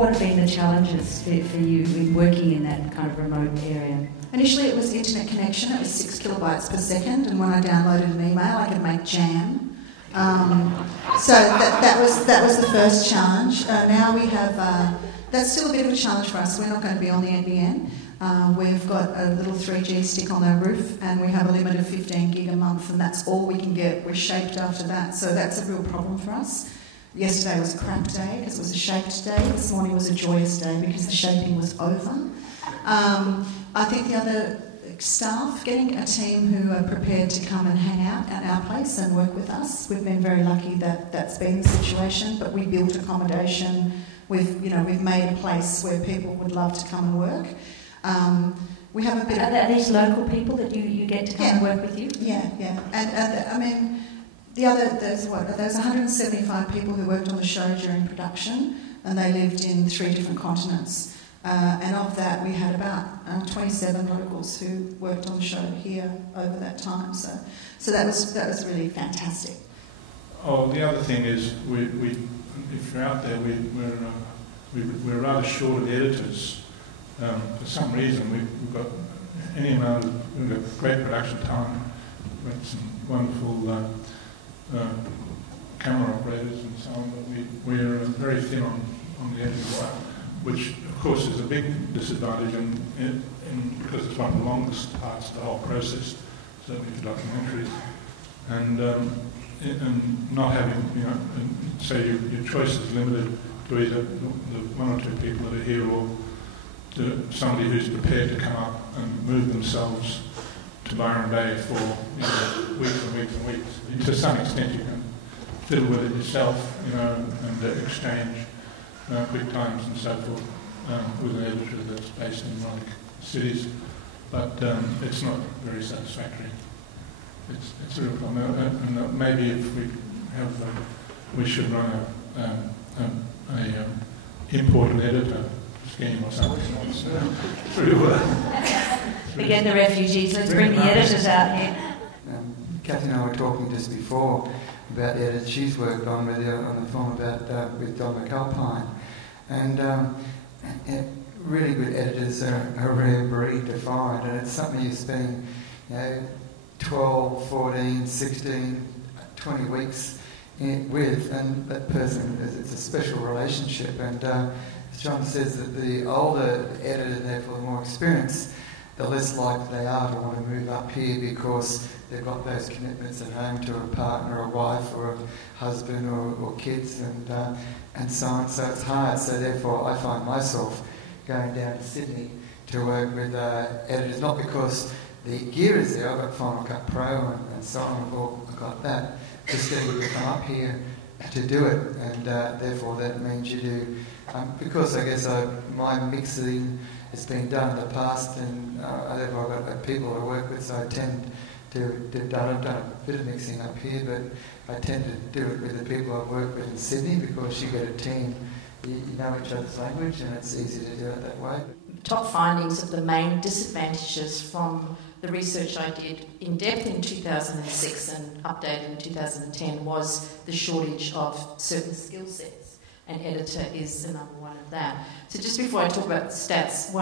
what have been the challenges for you in working in that kind of remote area? Initially it was internet connection, it was 6 kilobytes per second, and when I downloaded an email I could make jam. So that was the first challenge. Now we have, that's still a bit of a challenge for us. We're not going to be on the NBN. We've got a little 3G stick on our roof and we have a limit of 15 gig a month, and that's all we can get. We're shaped after that, so that's a real problem for us. Yesterday was a crap day because it was a shaped day. This morning was a joyous day because the shaping was over. I think the other staff, getting a team who are prepared to come and hang out at our place and work with us. We've been very lucky that that's been the situation, but we built accommodation. We've made a place where people would love to come and work. We have a bit Are these local people that you get to come and work with you? Yeah. And I mean, there's 175 people who worked on the show during production, and they lived in 3 different continents. And of that, we had about 27 locals who worked on the show here over that time. So that was really fantastic. Oh, the other thing is, if you're out there, we're rather short of editors. For some reason, we've got we've got great production talent, we've got some wonderful camera operators and so on, but we're very thin on the editors, which of course is a big disadvantage because it's one of the longest parts of the whole process, certainly for documentaries. And not having, so your choice is limited to either the 1 or 2 people that are here, or to somebody who's prepared to come up and move themselves to Byron Bay for weeks and weeks and weeks. To some extent you can fiddle with it yourself, and exchange quick times and so forth with an editor that's based in one of the cities, but it's not very satisfactory. It's a real problem, and maybe if we should run a imported editor scheme or something. We get the refugees. Let's bring the editors out here. Kathy and I were talking just before about the edit she's worked on with on the film with Don McAlpine, and really good editors are a rare breed to find, and it's something you spend 12, 14, 16, 20 weeks with, and that person, it's a special relationship. And as John says, that the older editor, therefore the more experienced, the less likely they are to want to move up here because they've got those commitments at home to a partner, a wife, or a husband, or kids, and so on. So it's hard. So therefore, I find myself going down to Sydney to work with editors, not because the gear is there. I've got Final Cut Pro and so on. I've got that. Just getting to come up here to do it, and therefore that means you do. Because I guess my mixing has been done in the past, and therefore I've got people I work with, so I tend to I've done a bit of mixing up here, but I tend to do it with the people I've worked with in Sydney, because you get a team, you know each other's language, and it's easy to do it that way. Top findings of the main disadvantages from the research I did in depth in 2006 and updated in 2010 was the shortage of certain skill sets, and editor is the number one of that. So just before I talk about the stats,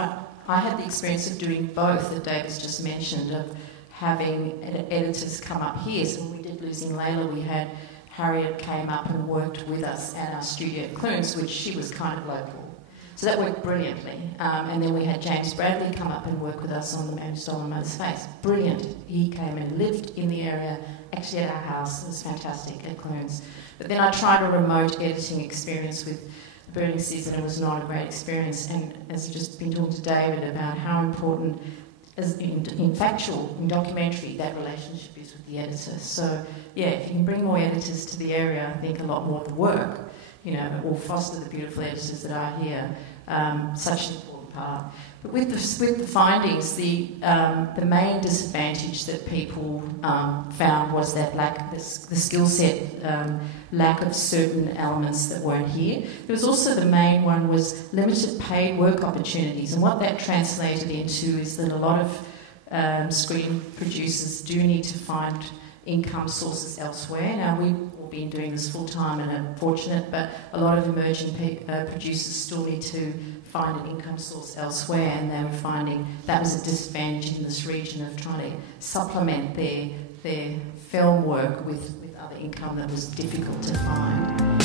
I had the experience of doing both that David's just mentioned, of having editors come up here. So when we did Losing Layla, we had Harriet came up and worked with us at our studio at Clunes, which she was kind of local. So that worked brilliantly. And then we had James Bradley come up and work with us on The Man Who Stole My Mother's Face. Brilliant. He came and lived in the area, actually at our house. It was fantastic at Clunes. But then I tried a remote editing experience with The Burning Season. It was not a great experience. And as I've just been talking to David about how important, as in factual, in documentary, that relationship is with the editor. So, yeah, if you can bring more editors to the area, I think a lot more of the work, will foster the beautiful editors that are here. Such an important part. But with the findings, the main disadvantage that people found was that the skill set, lack of certain elements that weren't here. There was also the main one was limited paid work opportunities, and what that translated into is that a lot of screen producers do need to find income sources elsewhere. Now, we've all been doing this full-time and are fortunate, but a lot of emerging producers still need to find an income source elsewhere, and they were finding that was a disadvantage in this region of trying to supplement their film work with other income that was difficult to find.